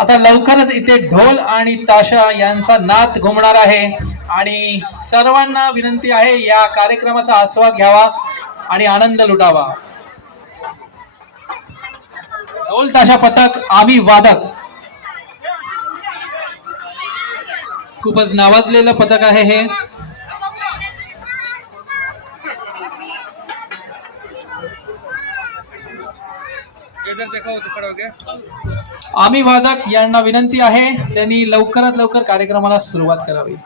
आता लवकरच इथे ढोल आणि ताशा यांचा नाद घुमणार आहे आणि सर्वांना विनंती आहे या कार्यक्रमाचा आस्वाद घ्यावा आणि आनंद लुटावा. ढोल ताशा पथक आम्ही वादक खूपच नावाजलेलं पथक आहे हे. आम्ही वादक यांना विनंती आहे त्यांनी लवकरात लवकर कार्यक्रमाला सुरुवात करावी.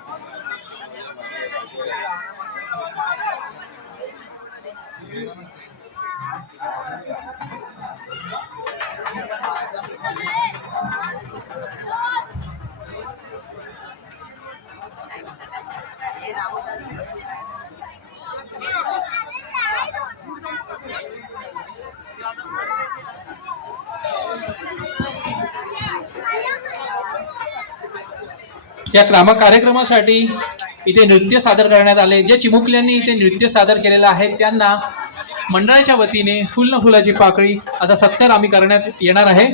या कार्यक्रमासाठी इथे नृत्य सादर करण्यात आले. जे चिमुकल्यांनी इथे नृत्य सादर केलेलं आहे त्यांना मंडळाच्या वतीने फुल न फुलाची पाकळी असा सत्कार आम्ही करण्यात येणार आहे.